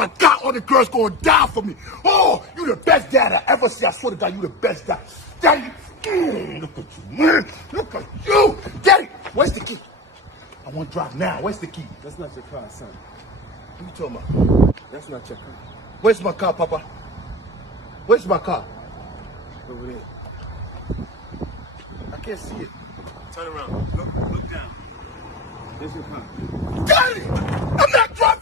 my God, all the girls gonna die for me. Oh, you the best dad I ever see. I swear to God, you the best dad. Daddy, look at you, man. Look at you. Daddy, where's the key? I want to drive now. Where's the key? That's not your car, son. What you talking about? That's not your car. Where's my car, Papa? Where's my car? Over there. I can't see it. Turn around. Look down. There's your car. Daddy! I'm not driving!